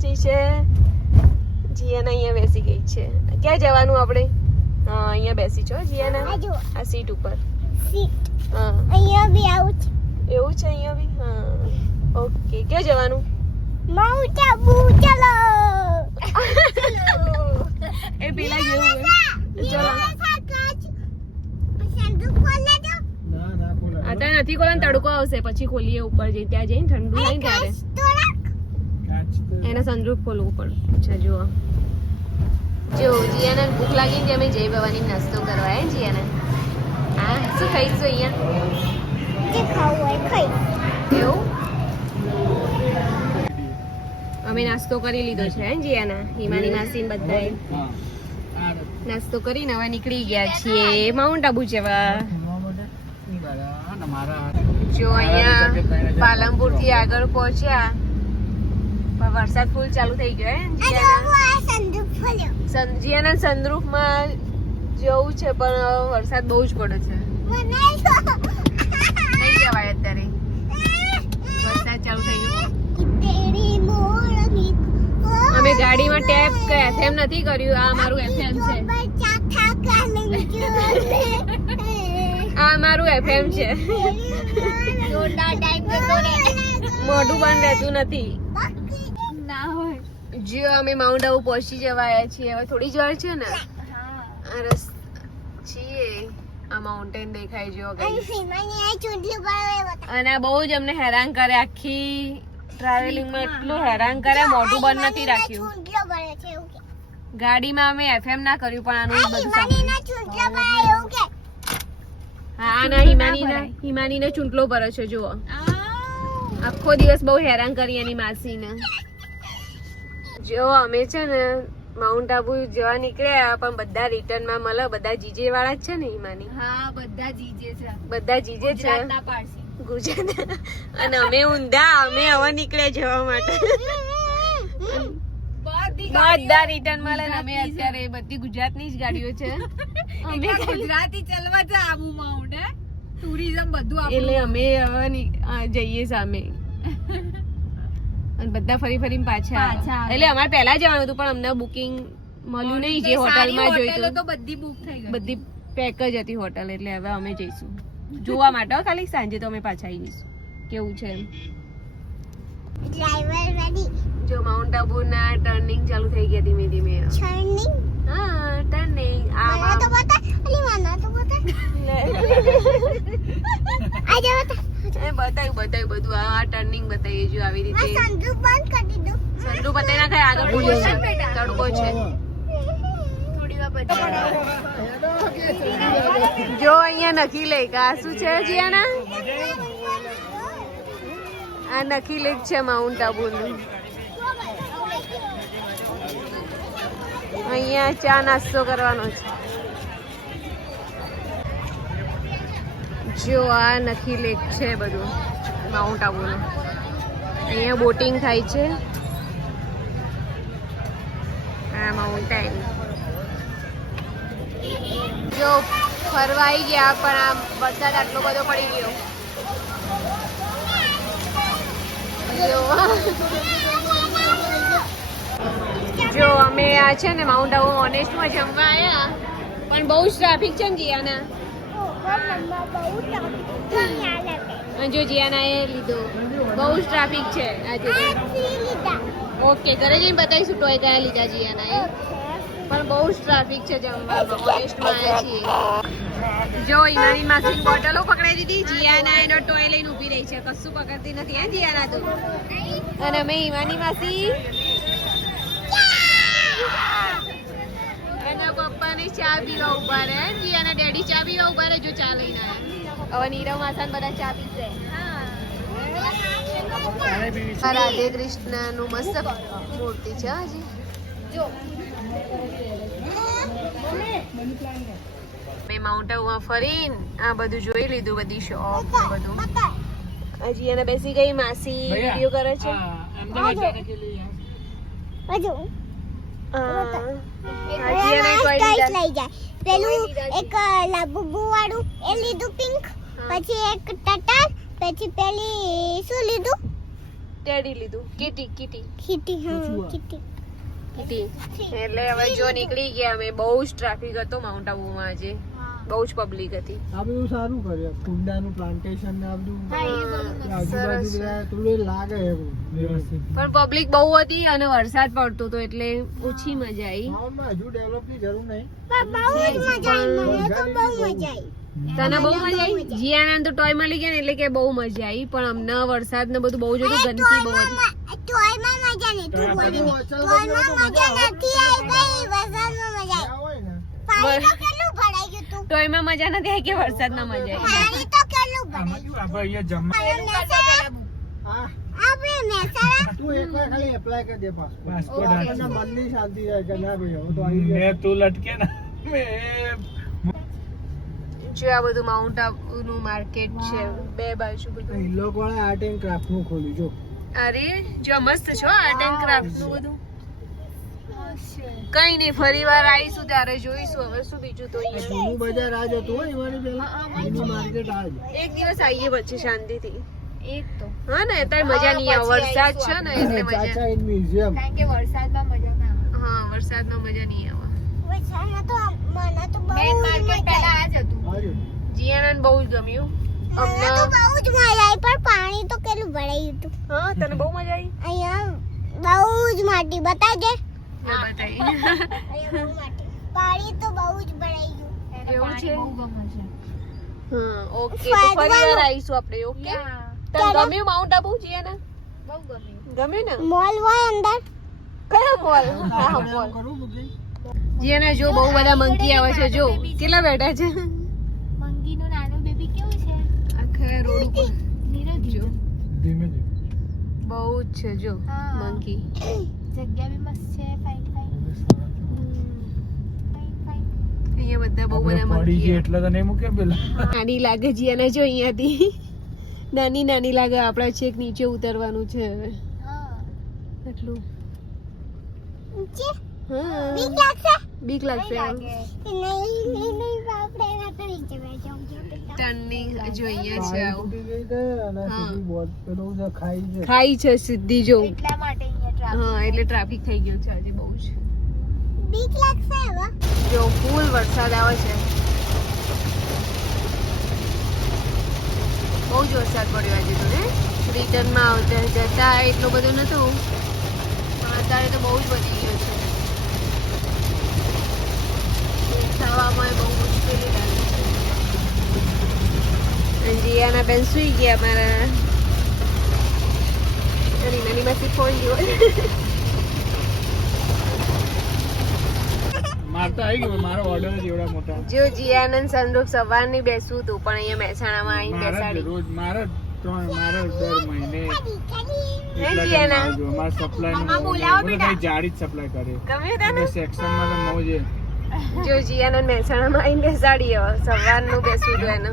પહોંચી છે. જીયાના અહીંયા બેસી ગઈ છે. ક્યાં જવાનું આપણે? હા અહીંયા બેસી છો જીયાના આ સીટ ઉપર. હા અહીંયા બી આવું છે. એવું છે અહીંયા બી. હા ઓકે ક્યાં જવાનું? માઉન્ટ આબુ ચલો. એ પેલા જેવું ચલો અત્યારે નથી ખોલવાનું, તડકો આવશે પછી ખોલીએ ઉપર જઈ ત્યાં જઈને ઠંડુ થાય ને ત્યારે એને સનરૂફ ખોલવું પડે. જુઓ જો જીયાને ભૂખ લાગી ને અમે જય ભવાની નાસ્તો કરવા હે જીયાને. હા શું ખાઈશું અહીંયા? જે ખાવું હોય ખાઈ. એવું અમે નાસ્તો કરી લીધો છે હે જીયાના. હિમાની માસી ને બધાએ નાસ્તો કરીને હવે નીકળી ગયા છીએ માઉન્ટ આબુ જવા. જો અહીંયા પાલનપુર થી આગળ પહોંચ્યા પણ વરસાદ ફૂલ ચાલુ થઈ ગયો હે જીયાના સનરૂફ માં જવું છે પણ વરસાદ બહુ જ પડે છે. નહીં જવાય અત્યારે વરસાદ ચાલુ થઈ ગયો. અમે ગાડીમાં ટેપ એફએમ નથી કર્યું. આ મારું એફએમ છે. આ મારું એફએમ છે. મોઢું બંધ રહેતું નથી. જો અમે માઉન્ટ આબુ પહોંચી જવાયા છીએ. હવે થોડી જ વાર છે ને છીએ. આ માઉન્ટેન દેખાય જો અને આ બહુ જ અમને હેરાન કરે. આખી ટ્રાવેલિંગમાં એટલું હેરાન કરે. મોઢું બંધ નથી રાખ્યું. ગાડીમાં અમે એફએમ ના કર્યું પણ આનું બધું સાંભળ્યું. હા આના હિમાનીને ચૂંટલો ભરે છે. જુઓ આખો દિવસ બહુ હેરાન કરી એની માસીને. જો અમે છે ને માઉન્ટ આબુ જવા નીકળ્યા પણ બધા રિટર્ન માં મળે. બધા જીજે વાળા જ છે ને હિમાની? હા બધા જીજે છે. બધા જીજે છે ગુજરાત. અને અમે ઊંધા. અમે હવે નીકળ્યા જવા માટે. બધા રિટર્ન મળે ને અમે અત્યારે બધી ગુજરાતની જ ગાડીઓ છે. અમે ગુજરાતી ચલવા છે આબુ માઉન્ટ ટુરિઝમ બધું એટલે અમે હવે જઈએ સામે અને બધા ફરી ફરીને પાછા. એટલે અમારે પહેલા જવાનું હતું પણ અમને બુકિંગ મળ્યું નહીં. જે હોટલમાં જોઈતું તો બધી બુક થઈ ગઈ. બધી પેક જ હતી હોટલ. એટલે હવે અમે જઈશું જોવા માટે. ખાલી સાંજે તો અમે પાછા આવી જઈશું. કેવું છે ડ્રાઈવર રેડી. જો માઉન્ટ આબુ ના ટર્નિંગ ચાલુ થઈ ગયા ધીમે ધીમે. ટર્નિંગ? હા ટર્નિંગ. આ તો બતા. અલી માના તો બતા. આજે બતા. બતાવ્યું બધું. આ ટર્નિંગ બતાવીએ જો આવી રીતે. સનરૂફ બંધ કરી દીધું. સનરૂફ બતાવી ના ખાય. આગળ પોલ્યુશન તડકો છે. થોડી વાર પછી જો અહીંયા નખી લેક. આ શું છે જીયાના? આ નખી લેક છે માઉન્ટ આબુનું. અહીંયા ચા નાસ્તો કરવાનો છે. જો આ નખી લેક છે બધું માઉન્ટ આબુનું. અહીંયા બોટિંગ થાય છે. આ માઉન્ટેન જો ફરવા આવી ગયા પણ આ વરસાદ આટલો બધો પડી ગયો. જો અમે આ છે ને માઉન્ટ આબુ ઓનેસ્ટમાં જમવા આવ્યા પણ બહુ જ ટ્રાફિક છે ને જીયાના. જો જીયાના એ લીધો. બહુ જ ટ્રાફિક છે આજે. ઓકે ઘરે જઈને બતાવીશું ટોય કયા લીધા જીયાના એ. પણ બહુ જ ટ્રાફિક છે જમવામાં. ઓનેસ્ટમાં આવ્યા છીએ. જો હિમાની માસી બોટલો પકડાઈ દીધી. જીયાના એનો ટોય લઈને ઊભી રહી છે. કશું પકડતી નથી હે જીયાના તો. અને અમે હિમાની માસી એના પપ્પાની ચા પીવા ઉભા રહે. જીયાના ડેડી ચા પીવા ઉભા રહે. જો ચા લઈને આવ્યા. હવે નીરવ માસા બધા ચા પીશે. રાધે કૃષ્ણ નું મસ્ત મૂર્તિ છે હજી. જો મેં માઉન્ટ આબુમાં ફરીને આ બધું જોઈ લીધું. બધી શોપ બધું. હજી એને બેસી ગઈ માસી વિડિયો કરે છે. પેલું એક લાબુબુ વાળું એ લીધું પિંક. પછી એક ટટાર. પછી પેલી શું લીધું? ટેડી લીધું. કીટી કીટી ખીટી હા પૂછું આ. ખીટી કીટી. એટલે હવે જો નીકળી ગયા અમે. બહુ જ ટ્રાફિક હતો માઉન્ટ આબુમાં આજે. બહુ જ પબ્લિક હતી. આ બધું સારું કર્યું કુંડાનું પ્લાન્ટેશન ને આ બધું આજુબાજુ સરસ. બધા થોડું લાગે એમ વ્યવસ્થિત. પણ પબ્લિક બહુ હતી અને વરસાદ પડતો હતો એટલે ઓછી મજા આવી. માઉન્ટમાં હજુ ડેવલપની જરૂર નહીં. પણ બહુ જ મજા આવી મને તો બહુ મજા આવી તને બહુ મજા આવી? જીયાના તો ટોય મળી ગયા ને એટલે કે બહુ મજા આવી. પણ અમને વરસાદ ને બધું બહુ જ હતું. ગંદકી બહુ હતી. ટોયમાં મજા નહીં તું બોલી નહીં. ટોયમાં મજા નથી આવી ગઈ વરસાદમાં મજા ત્યાં આવી હોય ને પાણી તો કેટલું ભરાઈ ગયું તું ટોયમાં મજા નથી આવી કે વરસાદમાં મજા આવી? પાણી તો કેટલું ભરાઈ ગયું આપણે અહીંયા જમવા હા આપણે મહેસાણા તું એકવાર ખાલી એપ્લાય કરી દે પાસપોર્ટ આપણને મનની શાંતિ થાય કે ના ભાઈ હવે તો આવી ગયા. મેં તું લટકે ના જો આ બધું માઉન્ટ આબુનું માર્કેટ છે. બે બાજુ બધું. એ લોકોએ આર્ટ એન્ડ ક્રાફ્ટ નું ખોલ્યું જો અરે જો મસ્ત છો આર્ટ એન્ડ ક્રાફ્ટ નું બધું. કઈ નહીં ફરી વાર આવીશું ત્યારે જોઈશું. હવે શું બીજું તો અહીંયા જૂનું બજાર આજ હતું હો ઈવાની પેલા એનું માર્કેટ આજ એક દિવસ આવીએ પછી શાંતિથી. હા ને અત્યારે મજા નહીં આવે. વરસાદ છે ને એટલે મજા. ચાચા ઇન મ્યુઝિયમ હા વરસાદમાં મજા નહીં આવે. વરસાદમાં તો મને તો બહુ જ મજા આવી આવ્યું જીયાનાને બહુ જ ગમ્યું. મને તો અમને બહુ જ મજા આવી પણ પાણી તો કેટલું ભરાઈ ગયું તું હા તને બહુ મજા આવી? અહીંયા બહુ જ માટી બતાવજે ના બતાવી. અહીંયા બહુ માટી પાણી તો બહુ જ ભરાઈ ગયું એવું છે? હા ઓકે તો ફરવાનું. ફરી વાર આવીશું આપણે. ઓકે તને ગમ્યું માઉન્ટ આબુ જીયાના? ગમ્યું ને? મોલ હોય અંદર કયો મોલ? હા આપણે મોલ. આમ કરું બુકિંગ જીયાના જો બહુ બધા મંકી આવે છે. જો કેટલા બેઠા છે મંકીનું નાનું બેબી કેવું છે? આખા રોડ ઉપર. જો ધીમે ધીમે બહુ જ છે જો હા. મંકી. જગ્યા બી મસ્ત છે. Fine fine fine. અહીંયા બધા બહુ બધા પડી મંકી ગઈ એટલે તો નહીં મૂકે પેલા નાની લાગે જીયાના જો અહીંયાથી નાની નાની લાગે. આપણા છેક નીચે ઉતરવાનું છે હવે હા. એટલું. નીચે હા બીક લાગશે બીક લાગશે લાગે. નહીં બાપરે ના તો નીચે બેસી ટર્નિંગ જો અહીંયા છે પાણી આવું. તૂટી ગઈ છે અને હા. સીધી બોટ પેલું જે ખાઈ છે ખાઈ છે સીધી જો. એટલા માટે અહીંયા ટ્રાફિક. હા એટલે ટ્રાફિક થઈ ગયો છે આજે બહુ જ. બીક લાગશે હવે જો ફૂલ વરસાદ આવે છે. બહુ જ વરસાદ પડ્યો આજે તો ને. રિટર્નમાં આવતા જતા એટલો બધો નતો પણ અત્યારે તો બહુ જ વધી ગયો છે. થવામાં બહુ મુશ્કેલી લાગે છે. અને જીયાના બેન સુઈ ગયા મારા. નાની નાની માસી ફોન જોવે. મારતા આવી ગયો મારો ઓર્ડર જ એવડા મોટા જો જીયાનંદ સનરૂફ સવારની બેસવું હતું પણ અહીંયા મહેસાણામાં આવીને મારા જ બેસાડી. રોજ મારા જ દર મહિને હે એટલા જીયાના? જ મારા મારા સપ્લાય મામા બોલાવો બેટા. જાડી જ સપ્લાય કરે ગમ્યું તને? સેક્શનમાં તો મોજ છે. જો જીયાનંદ મહેસાણામાં આવીને બેસાડી હવે સવારનું બેસવું હતું એને.